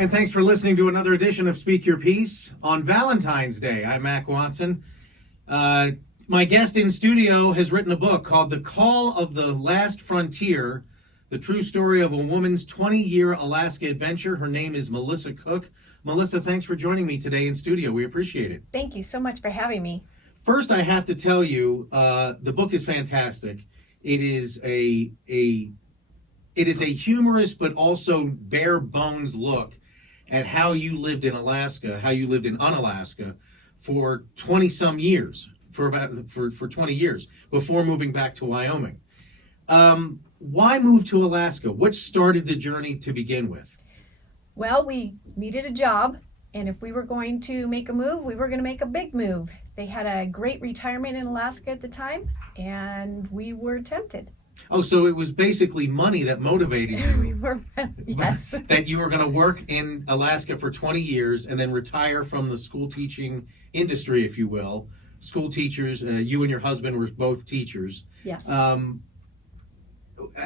And thanks for listening to another edition of Speak Your Piece on Valentine's Day. I'm Mac Watson. My guest in studio has written a book called The Call of the Last Frontier, the true story of a woman's 20-year Alaska adventure. Her name is Melissa Cook. Melissa, thanks for joining me today in studio. We appreciate it. Thank you so much for having me. First, I have to tell you, the book is fantastic. It is a humorous but also bare bones look at how you lived in Alaska, how you lived in Unalaska for 20 some years, for 20 years before moving back to Wyoming. Why move to Alaska? What started the journey to begin with? Well, we needed a job, and if we were going to make a move, we were going to make a big move. They had a great retirement in Alaska at the time, and we were tempted. Oh, so it was basically money that motivated you. Yes. That you were going to work in Alaska for 20 years and then retire from the school teaching industry, if you will. School teachers, you and your husband were both teachers. Yes.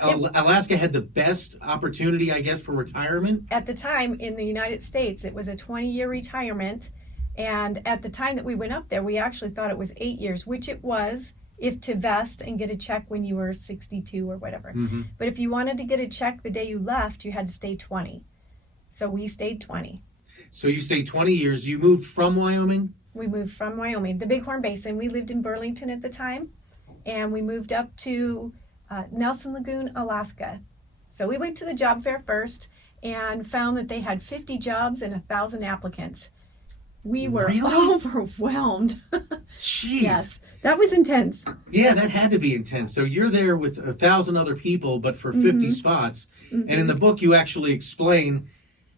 Alaska had the best opportunity, I guess, for retirement? At the time in the United States, it was a 20-year retirement. And at the time that we went up there, we actually thought it was 8 years, which it was, if to vest and get a check when you were 62 or whatever. Mm-hmm. But if you wanted to get a check the day you left, you had to stay 20. So we stayed 20. So you stayed 20 years. You moved from Wyoming? We moved from Wyoming, the Bighorn Basin. We lived in Burlington at the time, and we moved up to Nelson Lagoon, Alaska. So we went to the job fair first and found that they had 50 jobs and 1,000 applicants. We were overwhelmed. Jeez. Yes, that was intense. Yeah, that had to be intense. So you're there with 1,000 other people, but for 50 spots. Mm-hmm. And in the book, you actually explain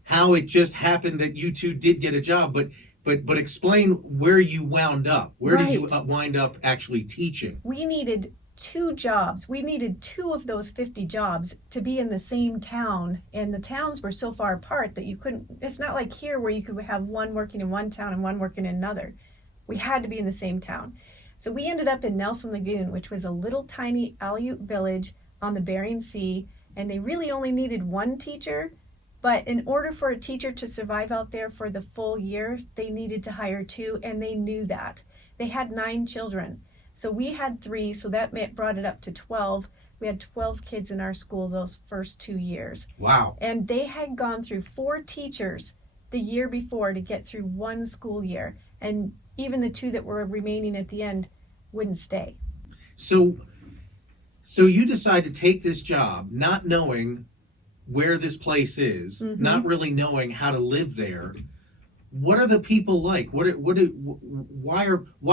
how it just happened that you two did get a job. But explain where you wound up. Where did you wind up actually teaching? We needed 2 jobs. We needed 2 of those 50 jobs to be in the same town, and the towns were so far apart that you couldn't, it's not like here where you could have one working in one town and one working in another. We had to be in the same town. So we ended up in Nelson Lagoon, which was a little tiny Aleut village on the Bering Sea, and they really only needed 1 teacher, but in order for a teacher to survive out there for the full year, they needed to hire 2, and they knew that. They had 9 children. So we had 3, so that brought it up to 12. We had 12 kids in our school those first 2 years. Wow. And they had gone through 4 teachers the year before to get through 1 school year. And even the 2 that were remaining at the end wouldn't stay. So you decide to take this job, not knowing where this place is, not really knowing how to live there. What are the people like? Why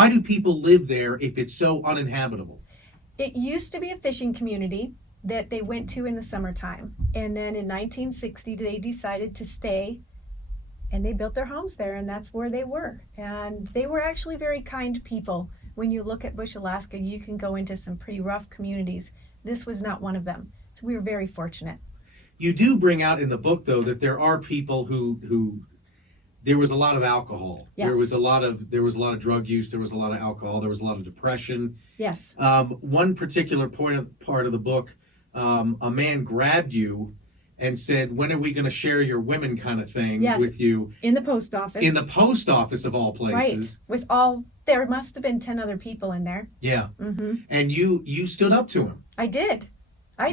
do people live there if it's so uninhabitable? It used to be a fishing community that they went to in the summertime. And then in 1960, they decided to stay, and they built their homes there, and that's where they were. And they were actually very kind people. When you look at Bush, Alaska, you can go into some pretty rough communities. This was not one of them. So we were very fortunate. You do bring out in the book, though, that there are people who there was a lot of alcohol. Yes. There was a lot of drug use. There was a lot of alcohol. There was a lot of depression. Yes. One particular part of the book, a man grabbed you and said, "When are we going to share your women?" kind of thing with you. In the post office. In the post office of all places. Right. There must have been 10 other people in there. Yeah. Mm-hmm. And you stood up to him. I did. Now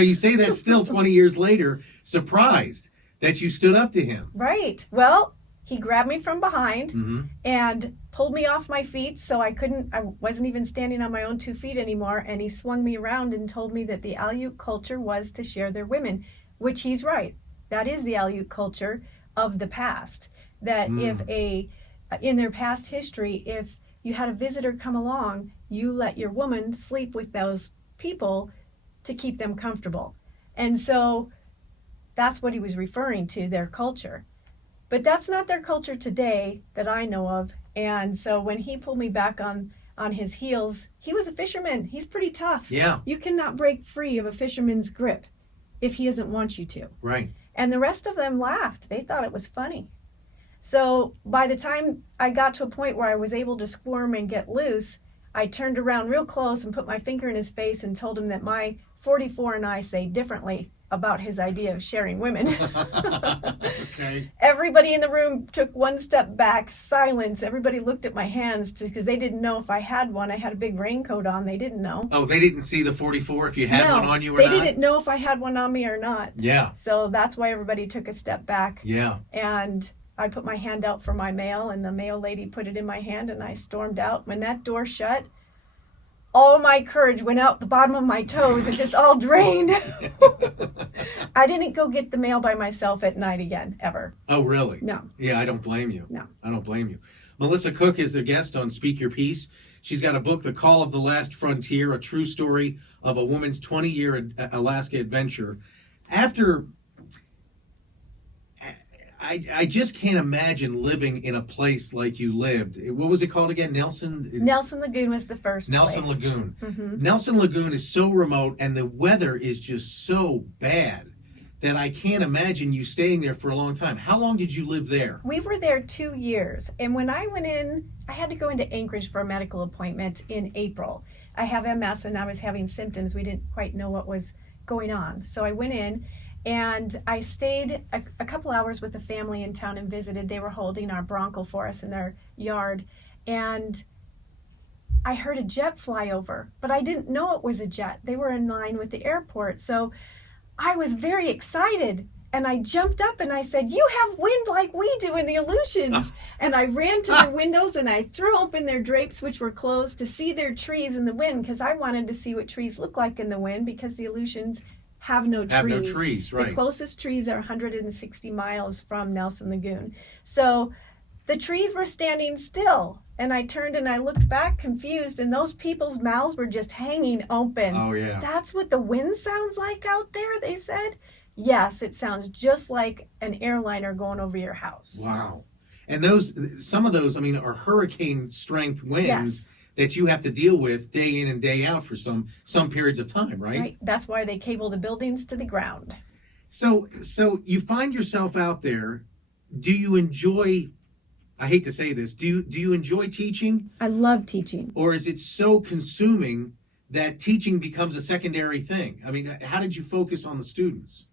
you say that still 20 years later, surprised that you stood up to him. Right. Well, he grabbed me from behind and pulled me off my feet, so I wasn't even standing on my own 2 feet anymore, and he swung me around and told me that the Aleut culture was to share their women, which he's right. That is the Aleut culture of the past. That in their past history, if you had a visitor come along, you let your woman sleep with those people to keep them comfortable. And so that's what he was referring to, their culture. But that's not their culture today that I know of. And so when he pulled me back on his heels, he was a fisherman. He's pretty tough. Yeah. You cannot break free of a fisherman's grip if he doesn't want you to. Right. And the rest of them laughed. They thought it was funny. So by the time I got to a point where I was able to squirm and get loose, I turned around real close and put my finger in his face and told him that my 44 and I say differently. about his idea of sharing women. Okay. Everybody in the room took one step back, silence. Everybody looked at my hands because they didn't know if I had one. I had a big raincoat on. They didn't know. Oh, they didn't see the 44 if you had No, one on you or they not? didn't know if I had one on me or not. Yeah. So that's why everybody took a step back. Yeah. And I put my hand out for my mail, and the mail lady put it in my hand, and I stormed out. When that door shut, all my courage went out the bottom of my toes. It just all drained. I didn't go get the mail by myself at night again, ever. Oh, really? No. Yeah, I don't blame you. No. I don't blame you. Melissa Cook is their guest on Speak Your Piece. She's got a book, The Call of the Last Frontier, a true story of a woman's 20-year Alaska adventure. I just can't imagine living in a place like you lived. What was it called again? Nelson Lagoon was the first Nelson place. Lagoon. Mm-hmm. Nelson Lagoon is so remote, and the weather is just so bad that I can't imagine you staying there for a long time. How long did you live there? We were there 2 years, and when I went in, I had to go into Anchorage for a medical appointment in April. I have MS, and I was having symptoms. We didn't quite know what was going on. So I went in, and I stayed a couple hours with a family in town and visited. They were holding our bronco for us in their yard, and I heard a jet fly over, but I didn't know it was a jet. They were in line with the airport, so I was very excited, and I jumped up and I said, "You have wind like we do in the Aleutians." And I ran to the windows and I threw open their drapes, which were closed, to see their trees in the wind, because I wanted to see what trees look like in the wind, because the Aleutians have no trees. Have no trees, right. The closest trees are 160 miles from Nelson Lagoon. So the trees were standing still, and I turned and I looked back confused, and those people's mouths were just hanging open. Oh, yeah. "That's what the wind sounds like out there," they said. Yes, it sounds just like an airliner going over your house. Wow. And some of those, I mean, are hurricane strength winds. Yes. That you have to deal with day in and day out for some periods of time, right? Right. That's why they cable the buildings to the ground. So you find yourself out there. Do you enjoy, I hate to say this, do you enjoy teaching? I love teaching. Or is it so consuming that teaching becomes a secondary thing? I mean, how did you focus on the students?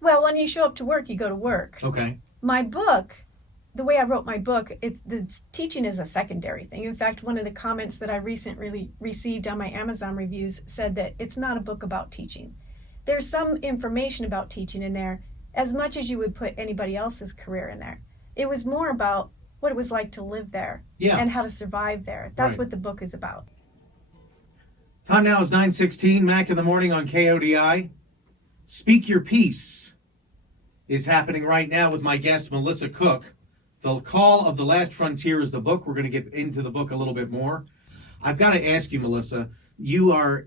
Well, when you show up to work, you go to work. Okay. My book, the way I wrote my book, the teaching is a secondary thing. In fact, one of the comments that I recently received on my Amazon reviews said that it's not a book about teaching. There's some information about teaching in there, as much as you would put anybody else's career in there. It was more about what it was like to live there, Yeah. and how to survive there. That's Right. what the book is about. Time now is 9:16, Mac in the morning on KODI. Speak Your Piece is happening right now with my guest, Melissa Cook. The Call of the Last Frontier is the book. We're going to get into the book a little bit more. I've got to ask you, Melissa, you are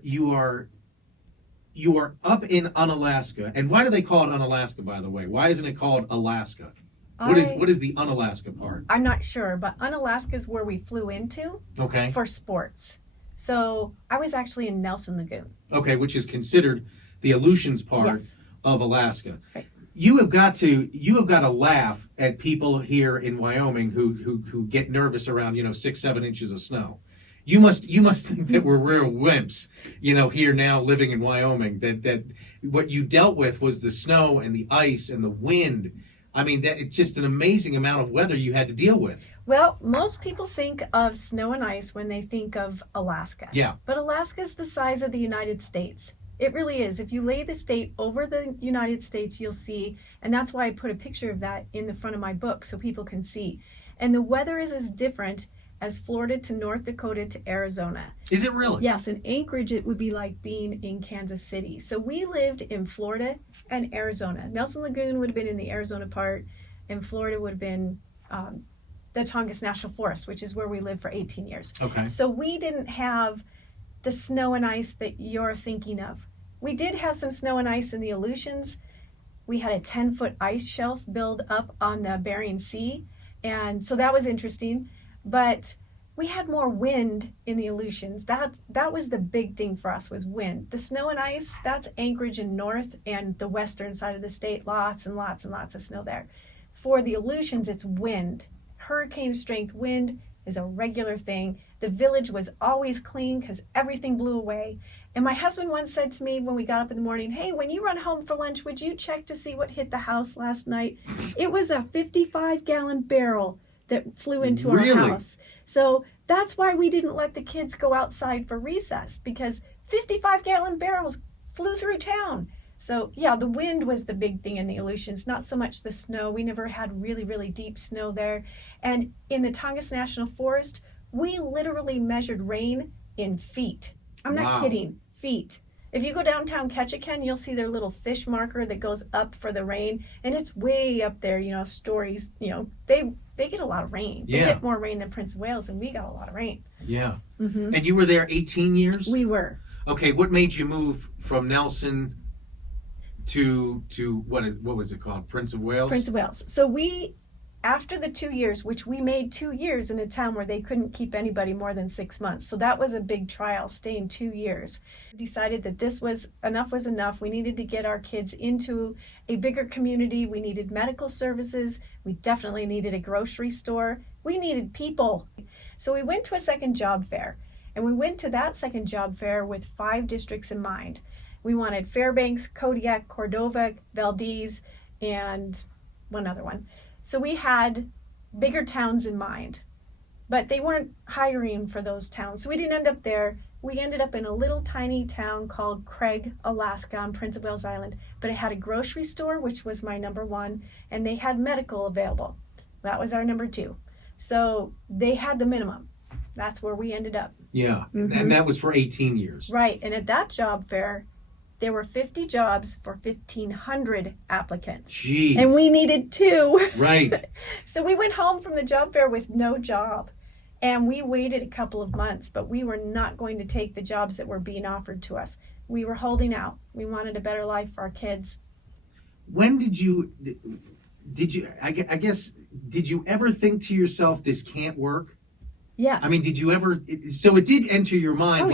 up in Unalaska. And why do they call it Unalaska, by the way? Why isn't it called Alaska? What is the Unalaska part? I'm not sure, but Unalaska is where we flew into Okay. for sports. So I was actually in Nelson Lagoon. Okay, which is considered the Aleutians part Yes. of Alaska. Right. You have got to laugh at people here in Wyoming who get nervous around 6-7 inches of snow. You must think that we're real wimps, here now living in Wyoming. That what you dealt with was the snow and the ice and the wind. I mean, that it's just an amazing amount of weather you had to deal with. Well, most people think of snow and ice when they think of Alaska. Yeah. But Alaska's the size of the United States. It really is. If you lay the state over the United States, you'll see, and that's why I put a picture of that in the front of my book so people can see. And the weather is as different as Florida to North Dakota to Arizona. Is it really? Yes, in Anchorage, it would be like being in Kansas City. So we lived in Florida and Arizona. Nelson Lagoon would have been in the Arizona part, and Florida would have been the Tongass National Forest, which is where we lived for 18 years. Okay. So we didn't have the snow and ice that you're thinking of. We did have some snow and ice in the Aleutians. We had a 10-foot ice shelf build up on the Bering Sea, and so that was interesting. But we had more wind in the Aleutians. That was the big thing for us, was wind. The snow and ice, that's Anchorage and north and the western side of the state. Lots and lots and lots of snow there. For the Aleutians, it's wind. Hurricane strength wind is a regular thing. The village was always clean because everything blew away. And my husband once said to me when we got up in the morning, hey, when you run home for lunch, would you check to see what hit the house last night? It was a 55-gallon barrel that flew into our house. So that's why we didn't let the kids go outside for recess, because 55-gallon barrels flew through town. So yeah, the wind was the big thing in the Aleutians, not so much the snow. We never had really, really deep snow there. And in the Tongass National Forest, we literally measured rain in feet. I'm not kidding, feet. If you go downtown Ketchikan, you'll see their little fish marker that goes up for the rain, and it's way up there, stories, they get a lot of rain. They get more rain than Prince of Wales, and we got a lot of rain. Yeah. And you were there 18 years? We were. Okay, what made you move from Nelson to what was it called? Prince of Wales? Prince of Wales. So after the 2 years, which we made 2 years in a town where they couldn't keep anybody more than 6 months. So that was a big trial, staying 2 years. We decided that enough was enough. We needed to get our kids into a bigger community. We needed medical services. We definitely needed a grocery store. We needed people. So we went to a second job fair. And we went to that second job fair with 5 districts in mind. We wanted Fairbanks, Kodiak, Cordova, Valdez, and one other one. So we had bigger towns in mind, but they weren't hiring for those towns. So we didn't end up there. We ended up in a little tiny town called Craig, Alaska on Prince of Wales Island, but it had a grocery store, which was my number 1, and they had medical available. That was our number 2. So they had the minimum. That's where we ended up. Yeah, and that was for 18 years. Right, and at that job fair, there were 50 jobs for 1,500 applicants. Jeez. And we needed 2. Right. So we went home from the job fair with no job. And we waited a couple of months, but we were not going to take the jobs that were being offered to us. We were holding out. We wanted a better life for our kids. When did you ever think to yourself, this can't work? Yes. I mean, did you ever, so it did enter your mind,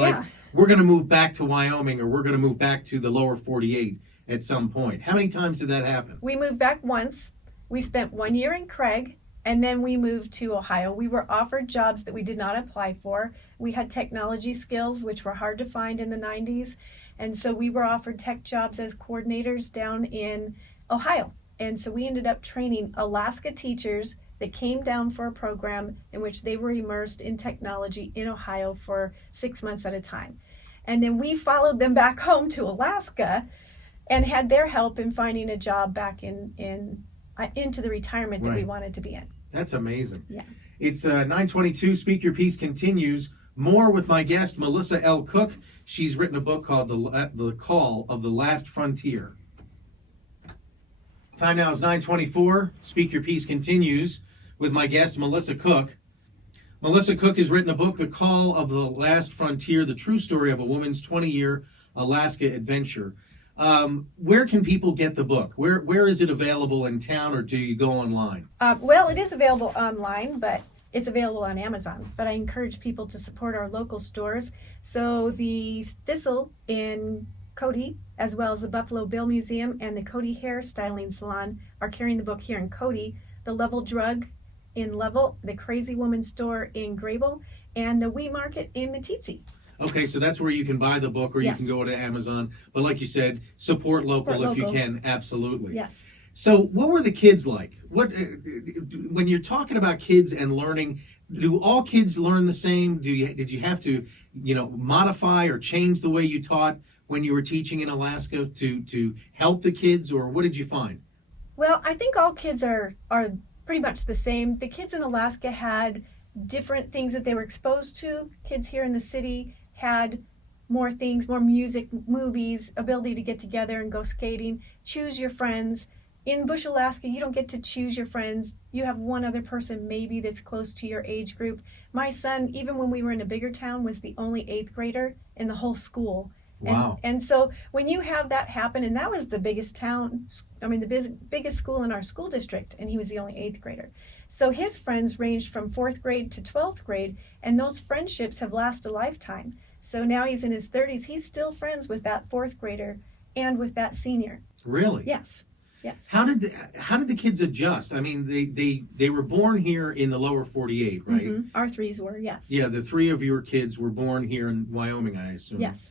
we're going to move back to Wyoming, or we're going to move back to the lower 48 at some point. How many times did that happen? We moved back once. We spent 1 year in Craig, and then we moved to Ohio. We were offered jobs that we did not apply for. We had technology skills, which were hard to find in the 90s. And so we were offered tech jobs as coordinators down in Ohio. And so we ended up training Alaska teachers that came down for a program in which they were immersed in technology in Ohio for 6 months at a time. And then we followed them back home to Alaska and had their help in finding a job back into the retirement that we wanted to be in. That's amazing. Yeah. It's 9:22. Speak Your Piece continues. More with my guest, Melissa L. Cook. She's written a book called The Call of the Last Frontier. Time now is 9:24. Speak Your Piece continues with my guest, Melissa Cook. Melissa Cook has written a book, The Call of the Last Frontier, the true story of a woman's 20-year Alaska adventure. Where can people get the book? Where is it available in town, or do you go online? Well, it is available online, but it's available on Amazon. But I encourage people to support our local stores. So the Thistle in Cody, as well as the Buffalo Bill Museum and the Cody Hair Styling Salon, are carrying the book here in Cody. The Level Drug in Level, the Crazy Woman Store in Grable, and the Wee Market in Meeteetse. Okay, so that's where you can buy the book, or you can go to Amazon. But like you said, support local if you can. Absolutely. Yes. So what were the kids like? When you're talking about kids and learning, do all kids learn the same? Did you have to, modify or change the way you taught when you were teaching in Alaska to help the kids, or what did you find? Well, I think all kids are pretty much the same. The kids in Alaska had different things that they were exposed to. Kids here in the city had more things, more music, movies, ability to get together and go skating, choose your friends. In Bush, Alaska, you don't get to choose your friends. You have one other person maybe that's close to your age group. My son, even when we were in a bigger town, was the only 8th grader in the whole school. Wow. And so when you have that happen, and that was the biggest town, the biggest school in our school district, and he was the only 8th grader. So his friends ranged from 4th grade to 12th grade, and those friendships have lasted a lifetime. So now he's in his 30s. He's still friends with that 4th grader and with that senior. Really? Yes. Yes. How did the kids adjust? I mean, they were born here in the lower 48, right? Our threes were, yes. Yeah, the three of your kids were born here in Wyoming, I assume. Yes.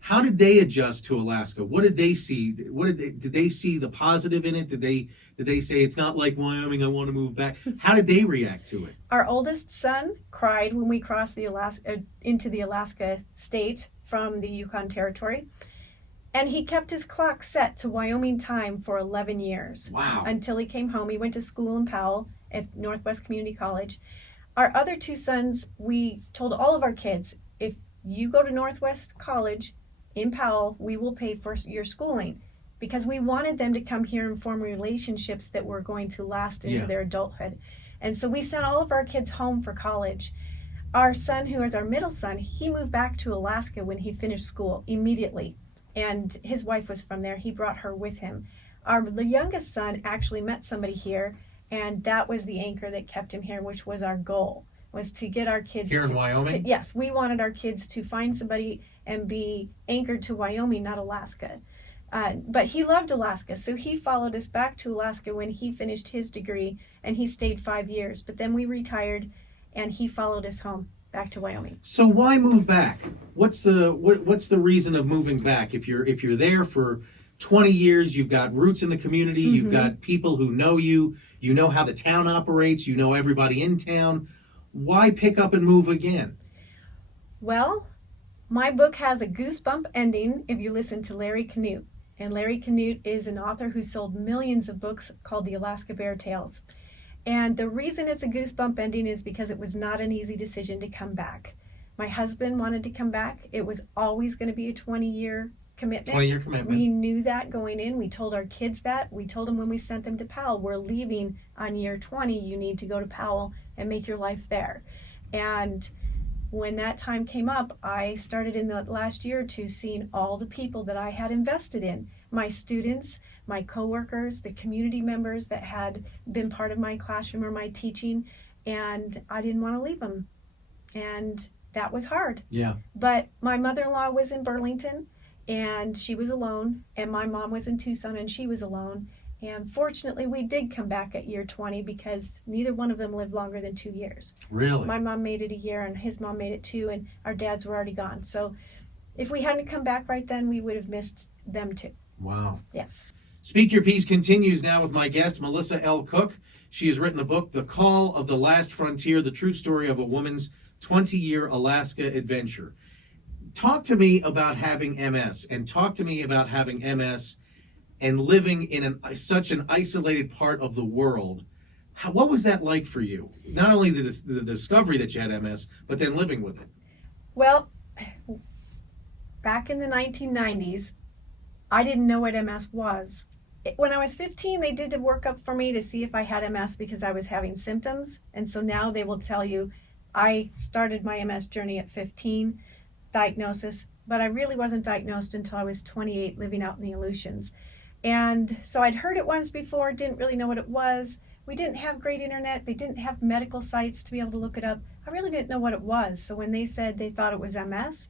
How did they adjust to Alaska? What did they see? Did they see the positive in it? Did they say it's not like Wyoming, I want to move back? How did they react to it? Our oldest son cried when we crossed into the Alaska state from the Yukon Territory. And he kept his clock set to Wyoming time for 11 years. Wow. Until he came home. He went to school in Powell at Northwest Community College. Our other two sons, we told all of our kids, if you go to Northwest College in Powell, we will pay for your schooling, because we wanted them to come here and form relationships that were going to last into their adulthood. And so we sent all of our kids home for college. Our son, who is our middle son, he moved back to Alaska when he finished school immediately. And his wife was from there. He brought her with him. The youngest son actually met somebody here, and that was the anchor that kept him here, which was our goal, was to get our kids here in Wyoming. Yes, we wanted our kids to find somebody and be anchored to Wyoming, not Alaska. But he loved Alaska, so he followed us back to Alaska when he finished his degree, and he stayed 5 years. But then we retired, and he followed us home back to Wyoming. So why move back? What's the reason of moving back? If you're there for 20 years, you've got roots in the community, you've got people who know you know how the town operates, you know everybody in town. Why pick up and move again? Well, my book has a goosebump ending if you listen to Larry Kaniut. And Larry Kaniut is an author who sold millions of books called The Alaska Bear Tales. And the reason it's a goosebump ending is because it was not an easy decision to come back. My husband wanted to come back. It was always going to be a 20-year commitment. 20-year commitment. We knew that going in. We told our kids that. We told them when we sent them to Powell, we're leaving on year 20. You need to go to Powell and make your life there. And when that time came up, I started in the last year or two seeing all the people that I had invested in. My students, my coworkers, the community members that had been part of my classroom or my teaching, and I didn't want to leave them. And that was hard. Yeah. But my mother-in-law was in Burlington, and she was alone, and my mom was in Tucson, and she was alone. And fortunately, we did come back at year 20 because neither one of them lived longer than 2 years. Really? My mom made it a year, and his mom made it 2, and our dads were already gone. So if we hadn't come back right then, we would have missed them too. Wow. Yes. Speak Your Piece continues now with my guest, Melissa L. Cook. She has written a book, The Call of the Last Frontier, the true story of a woman's 20-year Alaska adventure. Talk to me about having MS, and talk to me about having MS and living in such an isolated part of the world. What was that like for you? Not only the discovery that you had MS, but then living with it. Well, back in the 1990s, I didn't know what MS was. When I was 15, they did a workup for me to see if I had MS because I was having symptoms. And so now they will tell you I started my MS journey at 15, diagnosis, but I really wasn't diagnosed until I was 28, living out in the Aleutians. And so I'd heard it once before, didn't really know what it was. We didn't have great internet. They didn't have medical sites to be able to look it up. I really didn't know what it was. So when they said they thought it was MS,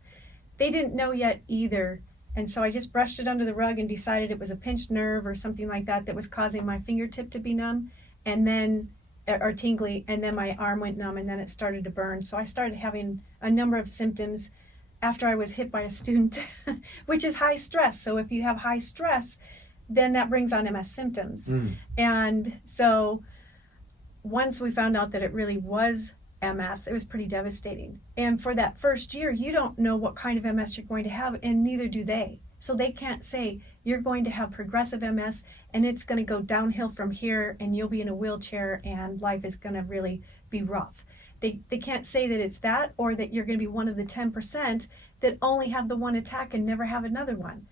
they didn't know yet either. And so I just brushed it under the rug and decided it was a pinched nerve or something like that that was causing my fingertip to be numb and then, or tingly, and then my arm went numb and then it started to burn. So I started having a number of symptoms after I was hit by a student, which is high stress. So if you have high stress, then that brings on MS symptoms. And so once we found out that it really was MS, it was pretty devastating. And for that first year, you don't know what kind of MS you're going to have, and neither do they. So they can't say, you're going to have progressive MS, and it's going to go downhill from here, and you'll be in a wheelchair, and life is going to really be rough. They can't say that it's that, or that you're going to be one of the 10% that only have the one attack and never have another one.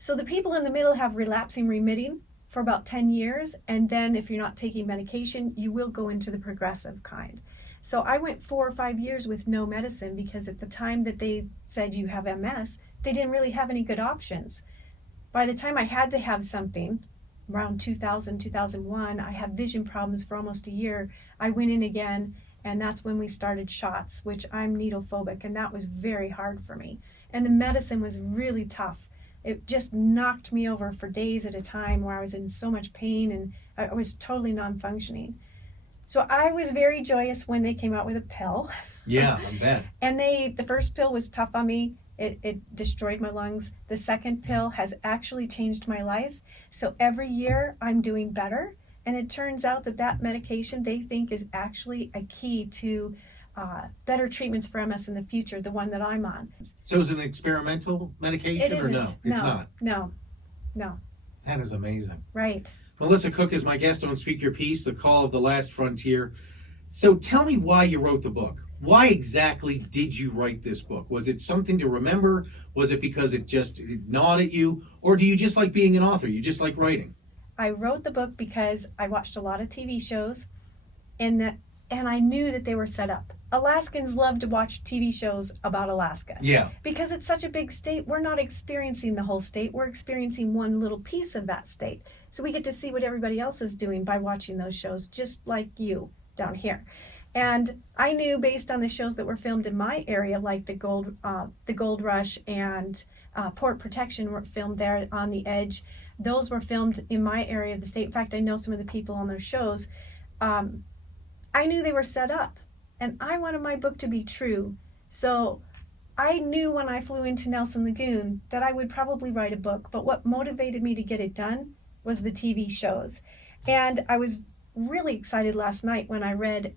So the people in the middle have relapsing remitting for about 10 years, and then if you're not taking medication, you will go into the progressive kind. So I went 4 or 5 years with no medicine because at the time that they said you have MS, they didn't really have any good options. By the time I had to have something, around 2000, 2001, I had vision problems for almost a year. I went in again, and that's when we started shots, which I'm needle phobic, and that was very hard for me. And the medicine was really tough. it just knocked me over for days at a time where I was in so much pain and I was totally non-functioning. So I was very joyous when they came out with a pill. Yeah, I bet. And the first pill was tough on me. It destroyed my lungs. The second pill has actually changed my life. So every year I'm doing better. And it turns out that medication they think is actually a key to better treatments for MS in the future, the one that I'm on. So is it an experimental medication It or isn't. no? It's not. No. That is amazing. Right. Melissa Cook is my guest on Speak Your Piece, The Call of the Last Frontier. So tell me why you wrote the book. Why exactly did you write this book? Was it something to remember? Was it because it gnawed at you? Or do you just like being an author? You just like writing? I wrote the book because I watched a lot of TV shows and I knew that they were set up. Alaskans love to watch TV shows about Alaska. Yeah. Because it's such a big state, we're not experiencing the whole state. We're experiencing one little piece of that state. So we get to see what everybody else is doing by watching those shows, just like you down here. And I knew based on the shows that were filmed in my area, like the Gold Rush and Port Protection were filmed there on the edge. Those were filmed in my area of the state. In fact, I know some of the people on those shows. I knew they were set up, and I wanted my book to be true. So I knew when I flew into Nelson Lagoon that I would probably write a book, but what motivated me to get it done was the TV shows. And I was really excited last night when I read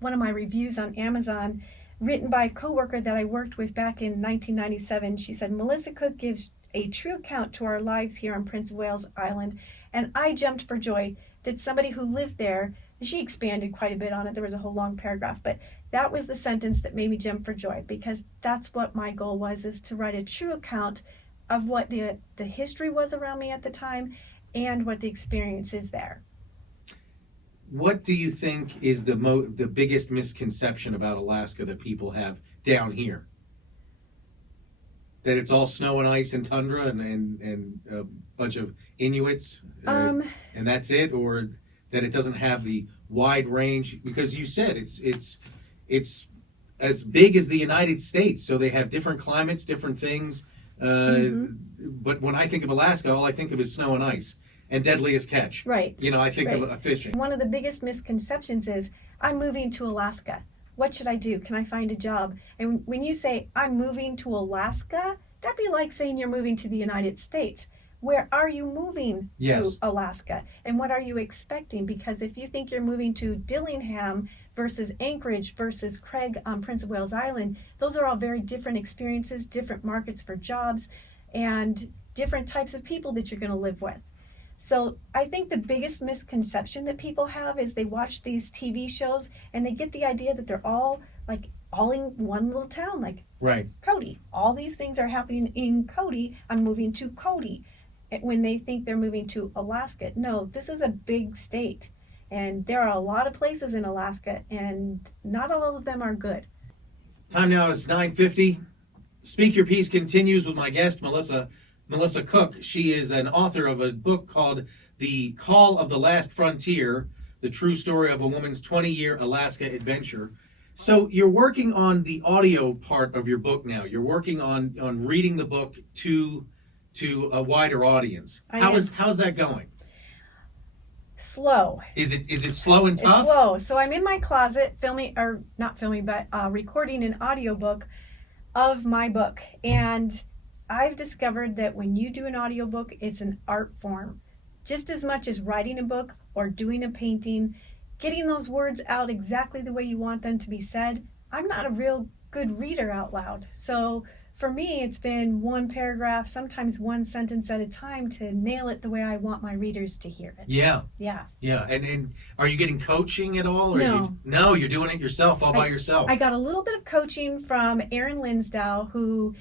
one of my reviews on Amazon written by a coworker that I worked with back in 1997. She said, Melissa Cook gives a true account to our lives here on Prince of Wales Island. And I jumped for joy that somebody who lived there, she expanded quite a bit on it. There was a whole long paragraph, but that was the sentence that made me jump for joy, because that's what my goal was, is to write a true account of what the history was around me at the time and what the experience is there. What do you think is the biggest misconception about Alaska that people have down here? That it's all snow and ice and tundra and a bunch of Inuits, and that's it, or that it doesn't have the wide range? Because you said it's as big as the United States, so they have different climates, different things. But when I think of Alaska, all I think of is snow and ice and deadliest catch. Right. I think of fishing. One of the biggest misconceptions is, I'm moving to Alaska. What should I do? Can I find a job? And when you say, I'm moving to Alaska, that'd be like saying you're moving to the United States. Where are you moving to Alaska? And what are you expecting? Because if you think you're moving to Dillingham versus Anchorage versus Craig on Prince of Wales Island, those are all very different experiences, different markets for jobs, and different types of people that you're going to live with. So I think the biggest misconception that people have is they watch these TV shows and they get the idea that they're all in one little town, like right. Cody. All these things are happening in Cody. I'm moving to Cody. When they think they're moving to Alaska. No, this is a big state, and there are a lot of places in Alaska, and not all of them are good. Time now is 9:50. Speak Your Piece continues with my guest, Melissa Cook. She is an author of a book called The Call of the Last Frontier, the true story of a woman's 20-year Alaska adventure. So you're working on the audio part of your book now. You're working on reading the book to a wider audience. How's that going? Slow. Is it slow and tough? It's slow. So I'm in my closet recording an audiobook of my book. And I've discovered that when you do an audiobook, it's an art form. Just as much as writing a book or doing a painting, getting those words out exactly the way you want them to be said. I'm not a real good reader out loud. So for me, it's been one paragraph, sometimes one sentence at a time, to nail it the way I want my readers to hear it. Yeah. Yeah. Yeah. And are you getting coaching at all? Or No. You're doing it yourself, by yourself. I got a little bit of coaching from Aaron Linsdau, who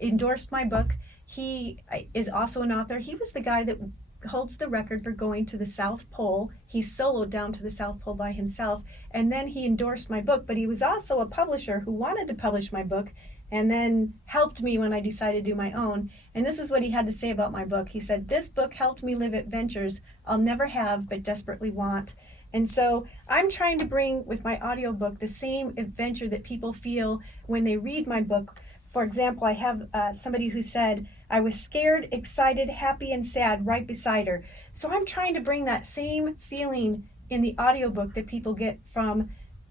endorsed my book. He is also an author. He was the guy that holds the record for going to the South Pole. He soloed down to the South Pole by himself, and then he endorsed my book. But he was also a publisher who wanted to publish my book, and then helped me when I decided to do my own. And this is what he had to say about my book. He said, "This book helped me live adventures I'll never have but desperately want." And so I'm trying to bring with my audiobook the same adventure that people feel when they read my book For example, I have somebody who said, I was scared, excited, happy, and sad right beside her. So I'm trying to bring that same feeling in the audiobook that people get from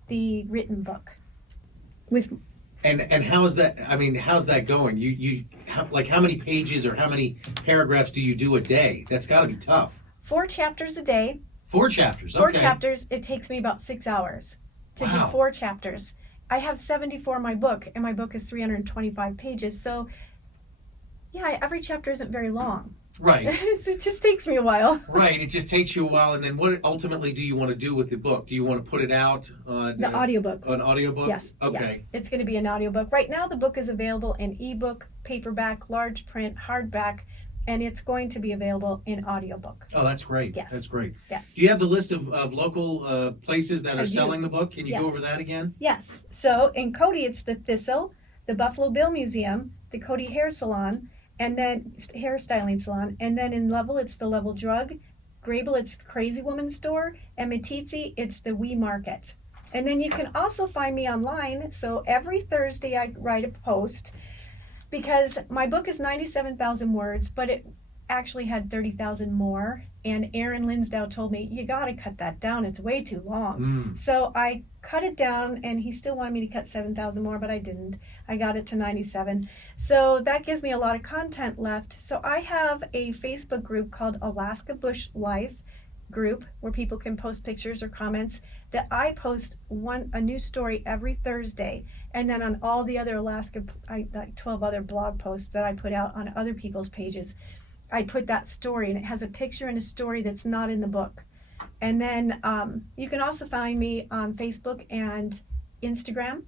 the written book. And how's that? I mean, how's that going? Like how many pages or how many paragraphs do you do a day? That's got to be tough. 4 chapters a day. 4 chapters. Okay. 4 chapters. It takes me about 6 hours to do 4 chapters. I have 74 in my book, and my book is 325 pages. So, yeah, every chapter isn't very long. Right. It just takes me a while. Right. It just takes you a while. And then what ultimately do you want to do with the book? Do you want to put it out on The audiobook. An audiobook? Yes. Okay. Yes. It's going to be an audiobook. Right now, the book is available in ebook, paperback, large print, hardback, and it's going to be available in audiobook. Oh, that's great. Yes. That's great. Yes. Do you have the list of local places that are selling the book? Can you Yes. go over that again? Yes. So in Cody, it's the Thistle, the Buffalo Bill Museum, the Cody Hair Salon, and then hairstyling salon, and then in Level it's the Level Drug, Grable it's the Crazy Woman Store, and Matitzi it's the Wee Market. And then you can also find me online. So every Thursday I write a post because my book is 97,000 words, but it actually had 30,000 more. And Aaron Linsdau told me, you got to cut that down. It's way too long. So I cut it down, and he still wanted me to cut 7,000 more, but I didn't. I got it to 97. So that gives me a lot of content left. So I have a Facebook group called Alaska Bush Life group where people can post pictures or comments that I post a new story every Thursday. And then on all the other Alaska, like 12 other blog posts that I put out on other people's pages, I put that story, and it has a picture and a story that's not in the book. And then you can also find me on Facebook and Instagram.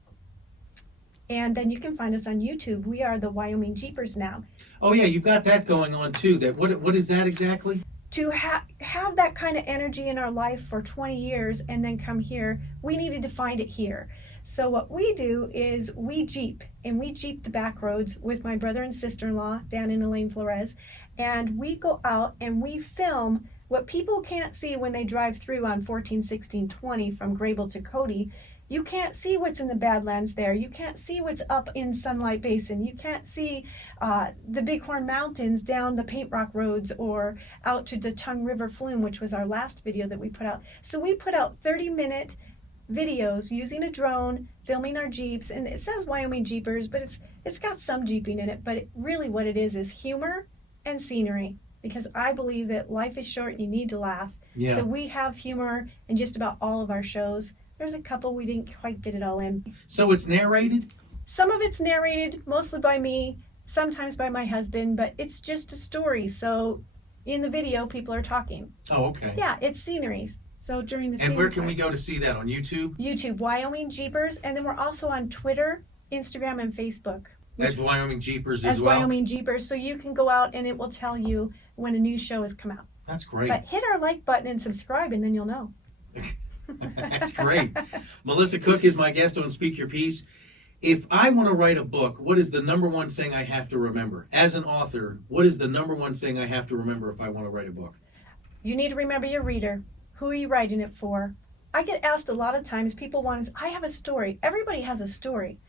And then you can find us on YouTube. We are the Wyoming Jeepers now. Oh, yeah, you've got that going on, too. What is that exactly? To have that kind of energy in our life for 20 years and then come here, we needed to find it here. So what we do is we Jeep, and we Jeep the back roads with my brother and sister-in-law, Dan and Elaine Flores, and we go out and we film what people can't see when they drive through on 14, 16, 20 from Grable to Cody. You can't see what's in the Badlands there. You can't see what's up in Sunlight Basin. You can't see the Bighorn Mountains down the Paint Rock roads or out to the Tongue River Flume, which was our last video that we put out. So we put out 30-minute videos using a drone, filming our Jeeps, and it says Wyoming Jeepers, but it's got some Jeeping in it, but really what it is humor and scenery, because I believe that life is short and you need to laugh. Yeah. So we have humor in just about all of our shows. There's a couple we didn't quite get it all in. So it's narrated? Some of it's narrated, mostly by me, sometimes by my husband, but it's just a story. So in the video, people are talking. Oh, okay. Yeah, it's sceneries. So during the And where can we go to see that? On YouTube? YouTube, Wyoming Jeepers, and then we're also on Twitter, Instagram, and Facebook. As Wyoming Jeepers as well? As Wyoming Jeepers, so you can go out and it will tell you when a new show has come out. That's great. But hit our like button and subscribe, and then you'll know. That's great. Melissa Cook is my guest on Speak Your Piece. If I want to write a book, what is the number one thing I have to remember? As an author, what is the number one thing I have to remember if I want to write a book? You need to remember your reader. Who are you writing it for? I get asked a lot of times, people want to, I have a story. Everybody has a story.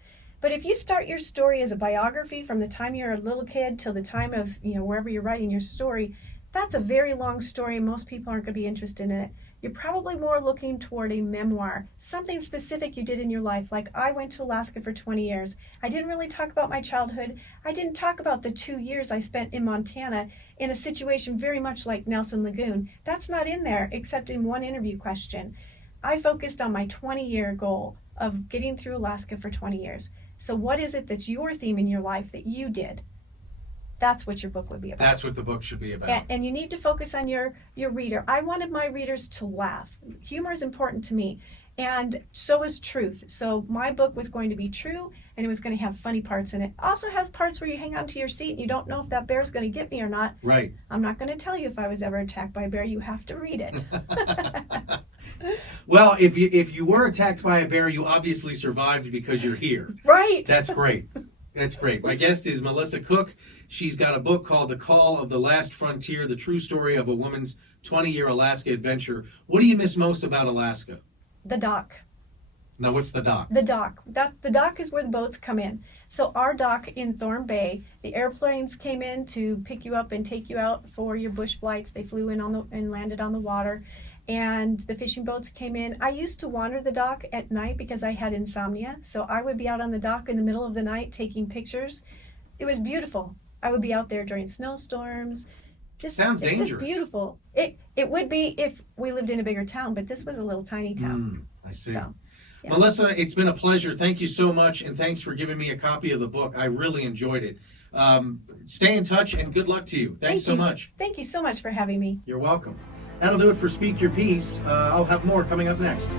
But if you start your story as a biography from the time you're a little kid till the time of, wherever you're writing your story, that's a very long story and most people aren't going to be interested in it. You're probably more looking toward a memoir, something specific you did in your life. Like I went to Alaska for 20 years. I didn't really talk about my childhood. I didn't talk about the 2 years I spent in Montana in a situation very much like Nelson Lagoon. That's not in there except in one interview question. I focused on my 20-year goal of getting through Alaska for 20 years. So what is it that's your theme in your life that you did? That's what your book would be about. That's what the book should be about. And you need to focus on your reader. I wanted my readers to laugh. Humor is important to me, and so is truth. So my book was going to be true, and it was going to have funny parts in it. Also has parts where you hang onto your seat and you don't know if that bear's going to get me or not. Right. I'm not going to tell you if I was ever attacked by a bear. You have to read it. Well, if you were attacked by a bear, you obviously survived because you're here. Right. That's great. That's great. My guest is Melissa Cook. She's got a book called The Call of the Last Frontier, the true story of a woman's 20-year Alaska adventure. What do you miss most about Alaska? The dock. Now, what's the dock? The dock. The dock is where the boats come in. So our dock in Thorn Bay, the airplanes came in to pick you up and take you out for your bush flights. They flew in and landed on the water, and the fishing boats came in. I used to wander the dock at night because I had insomnia, so I would be out on the dock in the middle of the night taking pictures. It was beautiful. I would be out there during snowstorms. Sounds dangerous. Just beautiful. It would be if we lived in a bigger town, but this was a little tiny town. I see. So, yeah. Melissa, it's been a pleasure. Thank you so much, and thanks for giving me a copy of the book. I really enjoyed it. Stay in touch, and good luck to you. Thanks so much. Thank you so much for having me. You're welcome. That'll do it for Speak Your Piece. I'll have more coming up next.